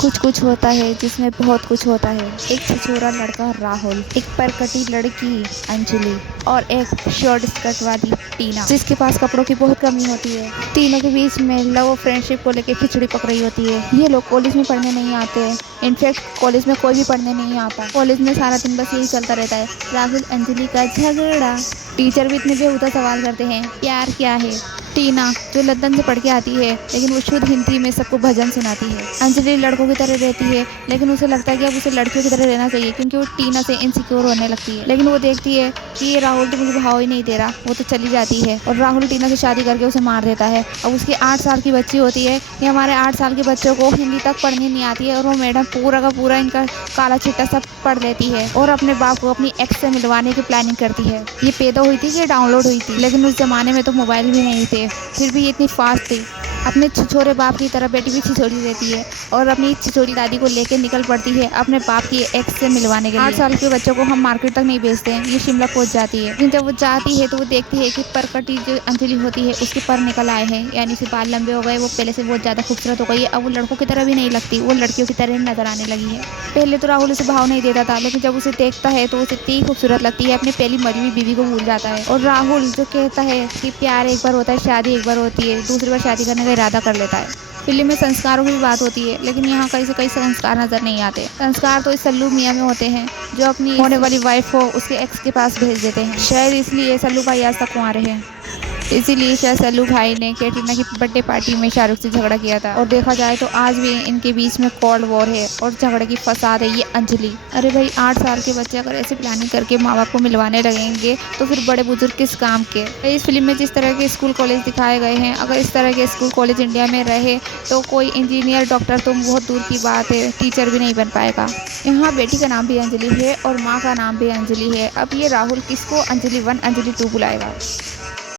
कुछ कुछ होता है जिसमें बहुत कुछ होता है। एक छिछोरा लड़का राहुल, एक परकटी लड़की अंजलि और एक शॉर्ट स्कर्ट वाली टीना जिसके पास कपड़ों की बहुत कमी होती है। तीनों के बीच में लव और फ्रेंडशिप को लेकर खिचड़ी पक रही होती है। ये लोग कॉलेज में पढ़ने नहीं आते हैं। इनफैक्ट कॉलेज में कोई भी पढ़ने नहीं आता। कॉलेज में सारा दिन बस यही चलता रहता है, राहुल अंजलि का झगड़ा। टीचर भी इतने बेहुदा सवाल करते हैं, प्यार क्या है। टीना जो लंदन से पढ़ के आती है लेकिन वो शुद्ध हिंदी में सबको भजन सुनाती है। अंजलि लड़कों की तरह रहती है लेकिन उसे लगता है कि अब उसे लड़कियों की तरह रहना चाहिए क्योंकि वो टीना से इनसिक्योर होने लगती है। लेकिन वो देखती है कि ये राहुल तो मुझे भाव ही नहीं दे रहा, वो तो चली जाती है और राहुल टीना से शादी करके उसे मार देता है। अब उसकी 8 साल की बच्ची होती है। ये हमारे 8 साल के बच्चों को हिंदी तक पढ़नी नहीं आती है और वो मैडम पूरा का पूरा इनका काला चिट्टा सब पढ़ लेती है और अपने बाप को अपनी एक्स से मिलवाने की प्लानिंग करती है। ये पैदा हुई थी कि डाउनलोड हुई थी, लेकिन उस जमाने में तो मोबाइल भी नहीं थे, फिर भी ये इतनी फास्ट थी। अपने छिछोरे बाप की तरह बेटी भी छिछोरी रहती है और अपनी छिछोरी दादी को लेकर निकल पड़ती है अपने बाप की एक्स से मिलवाने के लिए। 8 साल के बच्चों को हम मार्केट तक नहीं भेजते हैं, ये शिमला पहुंच जाती है। लेकिन जब वो जाती है तो वो देखती है कि परकटी जो अंजलि होती है उसके पर निकल आए हैं, यानी से बाल लंबे हो गए, वो पहले से बहुत ज़्यादा खूबसूरत हो गई है। अब वो लड़कों की तरह भी नहीं लगती, वो लड़कियों की तरह नजर आने लगी है। पहले तो राहुल उसे भाव नहीं देता था, लेकिन जब उसे देखता है तो उसे इतनी खूबसूरत लगती है, अपनी पहली मरी हुई बीवी को भूल जाता है। और राहुल जो कहता है कि प्यार एक बार होता है, शादी एक बार होती है, दूसरी बार शादी करने का इरादा कर लेता है। फिल्म में संस्कारों की भी बात होती है, लेकिन यहाँ कहीं से कई संस्कार नजर नहीं आते। संस्कार तो इस सल्लू मियाँ में होते हैं जो अपनी होने वाली वाइफ को उसके एक्स के पास भेज देते हैं। शायद इसलिए सल्लू भाई आज तक कुंवारे हैं। इसीलिए शायद सल्लू भाई ने कैटरीना की बर्थडे पार्टी में शाहरुख से झगड़ा किया था। और देखा जाए तो आज भी इनके बीच में कोल्ड वॉर है और झगड़े की फसाद है ये अंजलि। अरे भाई, 8 साल के बच्चे अगर ऐसे प्लानिंग करके माँ बाप को मिलवाने लगेंगे तो फिर बड़े बुजुर्ग किस काम के। इस फिल्म में जिस तरह के स्कूल कॉलेज दिखाए गए हैं, अगर इस तरह के स्कूल कॉलेज इंडिया में रहे तो कोई इंजीनियर डॉक्टर तो बहुत दूर की बात है, टीचर भी नहीं बन पाएगा। यहाँ बेटी का नाम भी अंजलि है और माँ का नाम भी अंजलि है। अब ये राहुल किसको अंजलि 1 अंजलि 2 बुलाएगा।